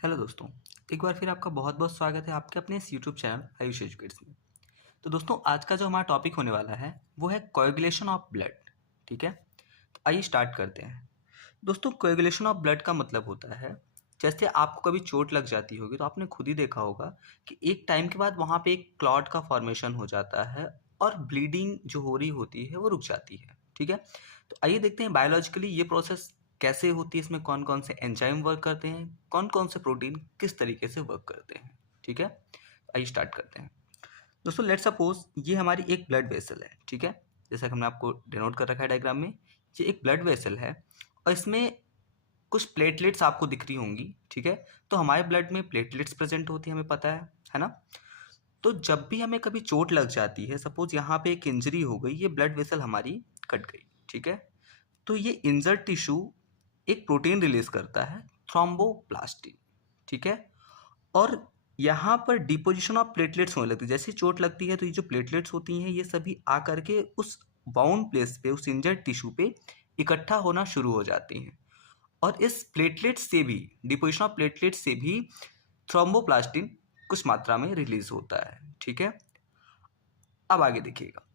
Hello दोस्तों। एक बार फिर आपका बहुत बहुत स्वागत है आपके अपने इस यूट्यूब चैनल आयुष एजुकेट्स में। तो दोस्तों आज का जो हमारा टॉपिक होने वाला है वो है कोएगुलेशन ऑफ ब्लड। ठीक है, तो आइए स्टार्ट करते हैं। दोस्तों कोएगुलेशन ऑफ ब्लड का मतलब होता है, जैसे आपको कभी चोट लग जाती होगी तो आपने खुद ही देखा होगा कि एक टाइम के बाद वहाँ पे एक क्लॉट का फॉर्मेशन हो जाता है और ब्लीडिंग जो हो रही होती है वो रुक जाती है। ठीक है, तो आइए देखते हैं बायोलॉजिकली ये प्रोसेस कैसे होती है, इसमें कौन कौन से एंजाइम वर्क करते हैं, कौन कौन से प्रोटीन किस तरीके से वर्क करते हैं। ठीक है, आइए स्टार्ट करते हैं। दोस्तों लेट्स सपोज ये हमारी एक ब्लड वेसल है। ठीक है, जैसा कि हमने आपको डिनोट कर रखा है डायग्राम में, ये एक ब्लड वेसल है और इसमें कुछ प्लेटलेट्स आपको दिख रही होंगी। ठीक है, तो हमारे ब्लड में प्लेटलेट्स प्रेजेंट होती है, हमें पता है ना। तो जब भी हमें कभी चोट लग जाती है, सपोज यहाँ पे एक इंजरी हो गई, ये ब्लड वेसल हमारी कट गई। ठीक है, तो ये इंजर्ड टिश्यू एक प्रोटीन रिलीज करता है, थ्रोम्बोप्लास्टिन। ठीक है, और यहाँ पर डिपोजिशन ऑफ प्लेटलेट्स होने लगती है। जैसे चोट लगती है तो ये जो प्लेटलेट्स होती हैं ये सभी आकर के उस बाउंड प्लेस पे, उस इंजर्ड टिश्यू पे इकट्ठा होना शुरू हो जाती हैं और इस प्लेटलेट्स से भी, डिपोजिशन ऑफ प्लेटलेट्स से भी थ्रोम्बोप्लास्टिन कुछ मात्रा में रिलीज होता है। ठीक है, अब आगे देखिएगा।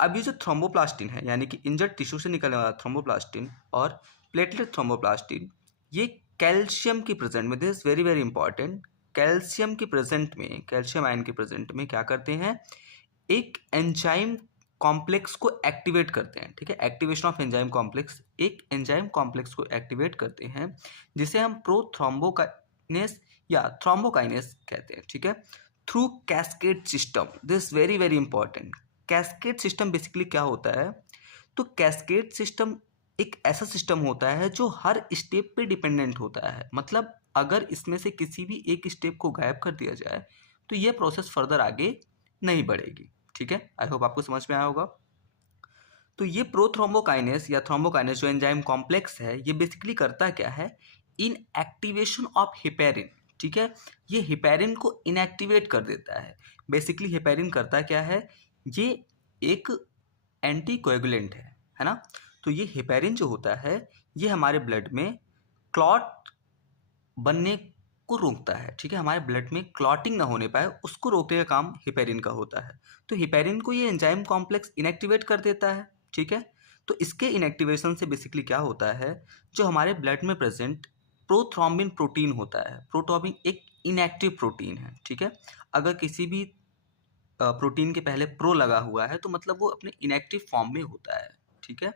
अब ये जो थ्रोम्बोप्लास्टिन है, यानी कि इंजर्ड टिश्यू से निकलने वाला थ्रोम्बोप्लास्टिन और प्लेटलेट थ्रोम्बोप्लास्टिन, ये कैल्शियम की प्रेजेंट में, this is very very important, calcium की प्रेजेंट में, कैल्शियम आयन के प्रेजेंट में क्या करते हैं, एक एंजाइम कॉम्प्लेक्स को एक्टिवेट करते हैं। ठीक है, एक्टिवेशन ऑफ एंजाइम कॉम्प्लेक्स, एक एंजाइम कॉम्प्लेक्स को एक्टिवेट करते हैं जिसे हम प्रोथ्रोम्बोकाइनेस या थ्रोम्बोकाइनेस कहते हैं। ठीक है, through cascade system, this very very important. Cascade system basically क्या होता है, तो कैस्केड सिस्टम एक ऐसा सिस्टम होता है जो हर स्टेप पे डिपेंडेंट होता है। मतलब अगर इसमें से किसी भी एक स्टेप को गायब कर दिया जाए तो ये प्रोसेस फर्दर आगे नहीं बढ़ेगी। ठीक है, आई होप आपको समझ में आया होगा। तो ये प्रोथ्रोम्बोकाइनेस या थ्रोम्बोकाइनेस जो एंजाइम कॉम्प्लेक्स है, ये बेसिकली करता क्या है, इन एक्टिवेशन ऑफ हिपेरिन। ठीक है, ये हिपेरिन को इनएक्टिवेट कर देता है। बेसिकली हिपेरिन करता क्या है, ये एक एंटी कोएगुलेंट है ना। तो ये हिपेरिन जो होता है ये हमारे ब्लड में क्लॉट बनने को रोकता है। ठीक है, हमारे ब्लड में क्लॉटिंग ना होने पाए उसको रोकने का काम हिपेरिन का होता है। तो हिपेरिन को ये एंजाइम कॉम्प्लेक्स इनएक्टिवेट कर देता है। ठीक है, तो इसके इनएक्टिवेशन से बेसिकली क्या होता है, जो हमारे ब्लड में प्रेजेंट प्रोथ्रोम्बिन प्रोटीन होता है, प्रोथ्रोम्बिन एक इनएक्टिव प्रोटीन है। ठीक है, अगर किसी भी प्रोटीन के पहले प्रो लगा हुआ है तो मतलब वो अपने इनएक्टिव फॉर्म में होता है। ठीक है,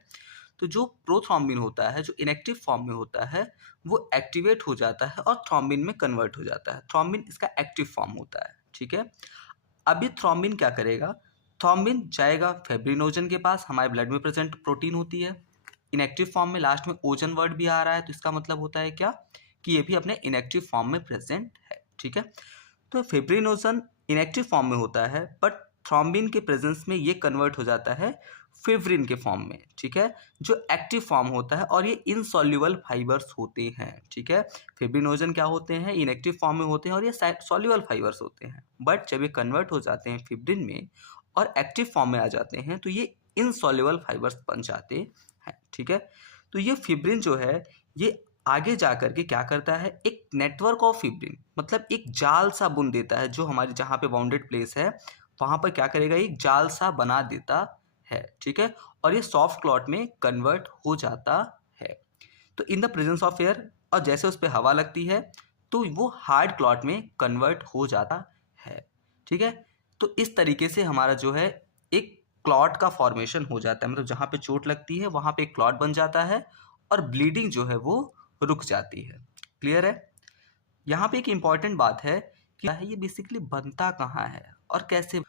तो जो प्रोथ्रोम्बिन होता है, जो इनएक्टिव फॉर्म में होता है, वो एक्टिवेट हो जाता है और थ्रोम्बिन में कन्वर्ट हो जाता है। थ्रोम्बिन इसका एक्टिव फॉर्म होता है। ठीक है, अभी थ्रोम्बिन क्या करेगा, थ्रोम्बिन जाएगा फेब्रिनोजन के पास, हमारे ब्लड में प्रेजेंट प्रोटीन होती है इनएक्टिव फॉर्म में, लास्ट में ओजन वर्ड भी आ रहा है, तो इसका मतलब होता है क्या, कि ये भी अपने इनएक्टिव फॉर्म में प्रेजेंट है। ठीक है, तो फेब्रिनोजन इनएक्टिव फॉर्म में होता है बट थ्रोम्बिन के प्रेजेंस में ये कन्वर्ट हो जाता है फिब्रिन के फॉर्म में। ठीक है, जो एक्टिव फॉर्म होता है और ये इनसॉल्युबल फाइबर्स होते हैं। ठीक है, फिब्रिनोजन क्या होते हैं, इनएक्टिव फॉर्म में होते हैं और ये सॉल्युबल फाइबर्स होते हैं। बट जब ये कन्वर्ट हो जाते हैं फिब्रिन में और एक्टिव फॉर्म में आ जाते हैं तो ये इनसॉल्युबल फाइबर्स बन जाते हैं। ठीक है, तो ये फिब्रिन जो है ये आगे जा कर के क्या करता है, एक नेटवर्क ऑफ फिब्रिन, मतलब एक जाल सा बुन देता है, जो हमारी जहाँ पे बाउंडेड प्लेस है वहाँ पर क्या करेगा, एक जाल सा बना देता है। ठीक है, और ये सॉफ्ट क्लॉट में कन्वर्ट हो जाता है। तो in the presence of air, और जैसे उस पर हवा लगती है तो वो हार्ड क्लॉट में कन्वर्ट हो जाता है। ठीक है, तो इस तरीके से हमारा जो है एक क्लॉट का फॉर्मेशन हो जाता है, मतलब जहाँ पे चोट लगती है वहाँ पे एक क्लॉट बन जाता है और ब्लीडिंग जो है वो रुक जाती है। क्लियर है। यहाँ पे एक इम्पॉर्टेंट बात है कि ये बेसिकली बनता कहाँ है और कैसे,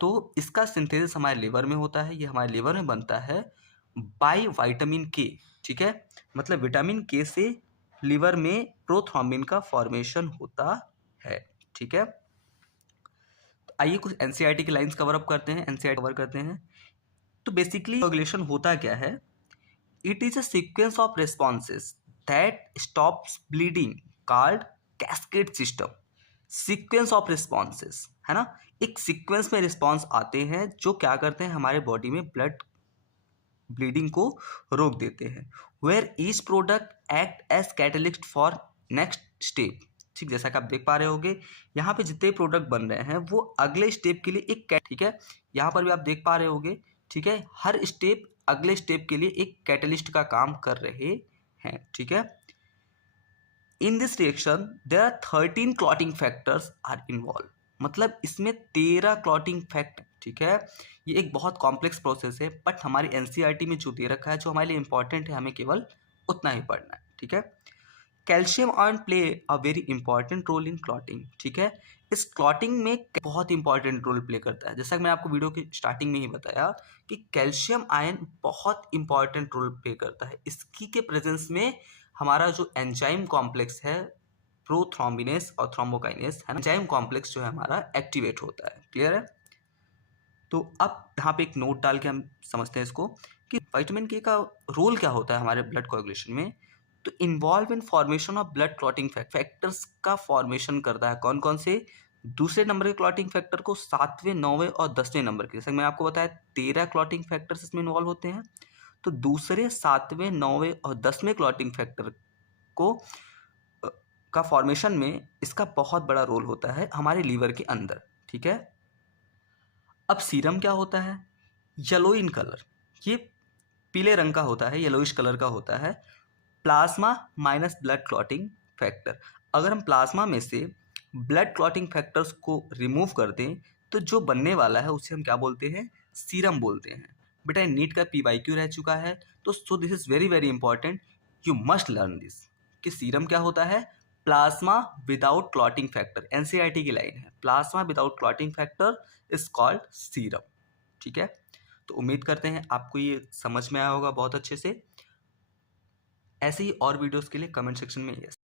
तो इसका सिंथेसिस हमारे लिवर में होता है। ये हमारे लिवर में बनता है बाय विटामिन के। ठीक है, मतलब विटामिन के से लिवर में प्रोथ्रोम्बिन का फॉर्मेशन होता है। ठीक है, तो आइए कुछ एनसीईआरटी की लाइंस कवर अप करते हैं, एनसीईआरटी कवर करते हैं। तो बेसिकली कोगुलेशन होता क्या है, it is a sequence of responses that stops bleeding called cascade system. Sequence of responses है ना, एक सीक्वेंस में रिस्पॉन्स आते हैं जो क्या करते हैं, हमारे बॉडी में ब्लड ब्लीडिंग को रोक देते हैं। Where each product act as catalyst for next step. ठीक, जैसा कि आप देख पा रहे होगे यहाँ पे जितने प्रोडक्ट बन रहे हैं वो अगले स्टेप के लिए एक ठीक है, यहाँ पर भी आप देख पा रहे होगे, ठीक है, हर स्टेप अगले स्टेप के लिए एक कैटलिस्ट का काम कर रहे हैं, ठीक है। In this reaction there are 13 clotting factors are involve, मतलब इसमें 13 क्लॉटिंग फैक्टर, ठीक है। ये एक बहुत कॉम्प्लेक्स प्रोसेस है, बट हमारी एनसीईआरटी में जो दे रखा है, जो हमारे लिए इंपॉर्टेंट है, हमें केवल उतना ही पढ़ना है, ठीक है। Calcium ion play a very important role in clotting, ठीक है। इस क्लॉटिंग में बहुत इंपॉर्टेंट रोल प्ले करता है, जैसा कि मैं आपको वीडियो की स्टार्टिंग में ही बताया कि कैल्शियम आयन बहुत इंपॉर्टेंट रोल प्ले करता है। इसकी के प्रेजेंस में हमारा जो एंजाइम कॉम्प्लेक्स है प्रोथ्रोम्बिनेस और थ्रोम्बोकाइनेस है, एंजाइम कॉम्प्लेक्स जो है हमारा एक्टिवेट होता है। क्लियर है? तो अब यहाँ पे एक नोट डाल के हम समझते हैं इसको कि विटामिन के का रोल क्या होता है हमारे ब्लड कोएगुलेशन में। तो involve in formation of blood clotting factors का फॉर्मेशन करता है। कौन कौन से? दूसरे नंबर के क्लॉटिंग फैक्टर को 7वें 9वें और 10वें नंबर के, जैसे मैंने आपको बताया 13 क्लॉटिंग फैक्टर्स इसमें इन्वॉल्व होते हैं। तो दूसरे 7वें 9वें और 10वें क्लॉटिंग फैक्टर को का फॉर्मेशन में इसका बहुत बड़ा रोल होता है हमारे लीवर के अंदर, ठीक है। अब सीरम क्या होता है? येलो इन कलर, ये पीले रंग का होता है, येलोइश कलर का होता है। Plasma minus blood clotting factor, अगर हम प्लाज्मा में से ब्लड क्लॉटिंग फैक्टर्स को रिमूव कर दें तो जो बनने वाला है उसे हम क्या बोलते हैं? सीरम बोलते हैं। बेटा नीट का PYQ रह चुका है, तो so this is very very important, you must learn this कि सीरम क्या होता है? Plasma without clotting factor, NCERT की लाइन है, plasma without clotting factor is called serum, ठीक है। तो उम्मीद करते हैं आपको ये समझ में आया होगा बहुत अच्छे से। ऐसे ही और वीडियोस के लिए कमेंट सेक्शन में यस